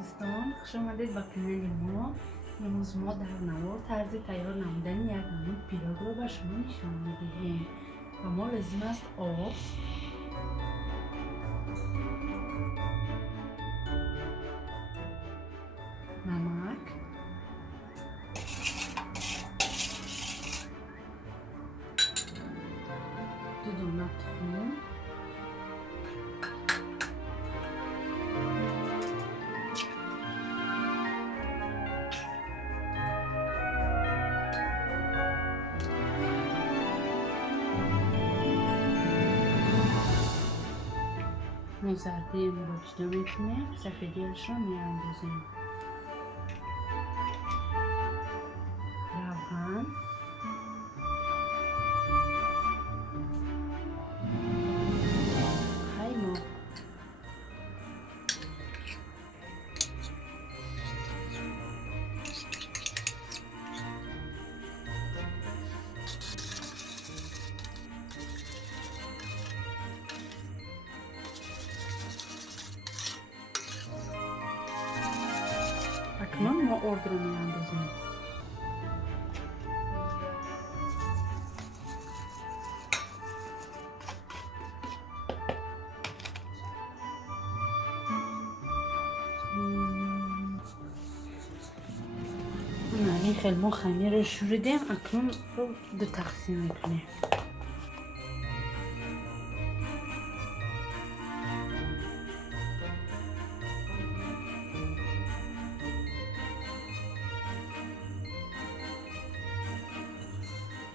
دوستان، خوش آمدید با کانال ما. امروز ما در نوار طرز تیار نمودن یک نمود پیراگ رو به شما نشان میدهیم و ما لازم است آب، نمک، دو دانه تخم، ما زرده ما رو جدا میکنیم، سفیدیش رو میاندازیم، روغن، قیماق، اکنون ما ارد رو میاندازیم. این خیلی ما خمیر رو شوریدیم، اکنون رو دو تقسیم میکنیم.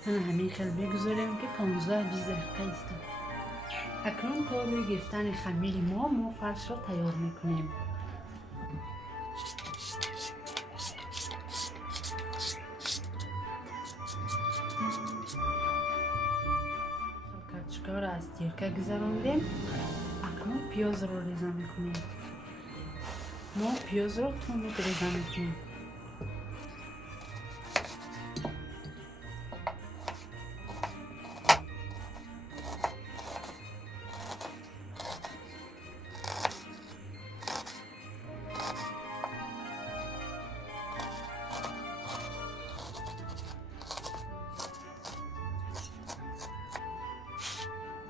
همین خیلی بگذاریم که 15-20 دقیقه است. اکنون تا روی گرفتن خمیر ما فرش را تیار میکنیم. کچکا را از تیرکه گذراندیم. اکنون پیاز را ریزه میکنیم. ما پیاز را تند ریزه میکنیم.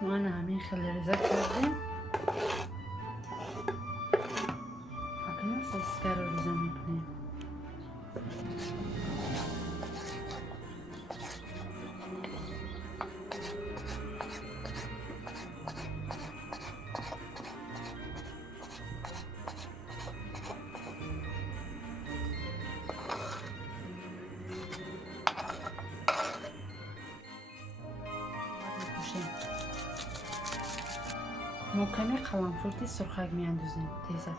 ما همین خیلی ریزه کردیم. اکنون سسکه را ریزه میکنیم. ما کمی قرنفل سرخک میاندازیم تیزه.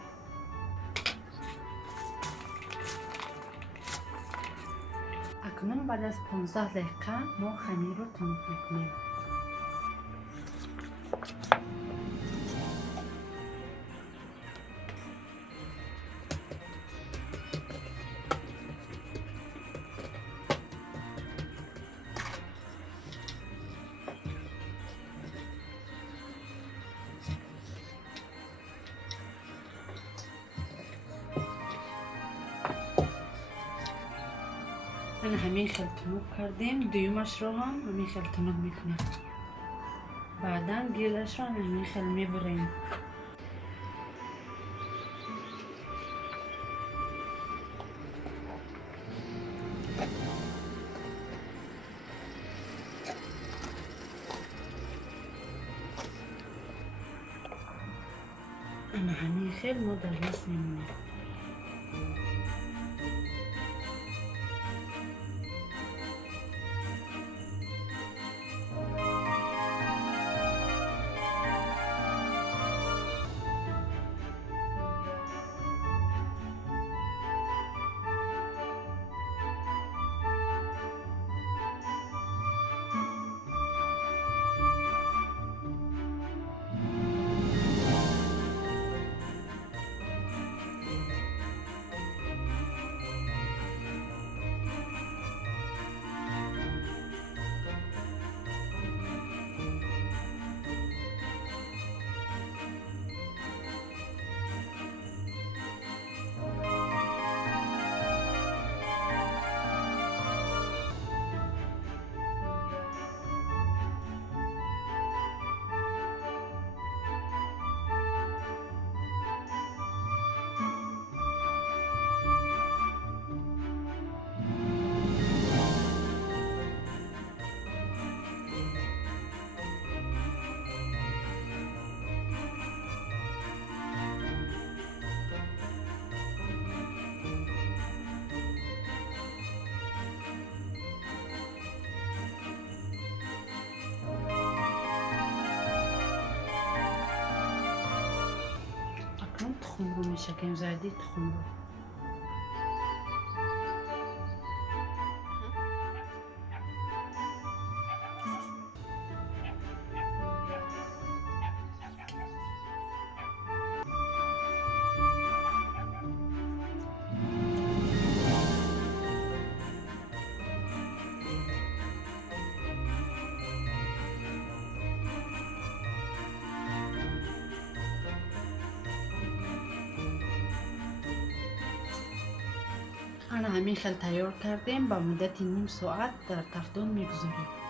اکنون بعد از 15 دقیقه ما خمیر رو تند میکنیم. همین خیلی تنوب کردیم. دویمش رو هم همین خیلی تنوب میکنیم. بعدا گیلش رو همین خیلی میبریم. همین خیلی ما در دست میمونیم. تخم رو میشکنیم، زردی تخم رو. انا همین خیلی تیار کردیم، با مدت نیم ساعت در تفدان میگذاریم.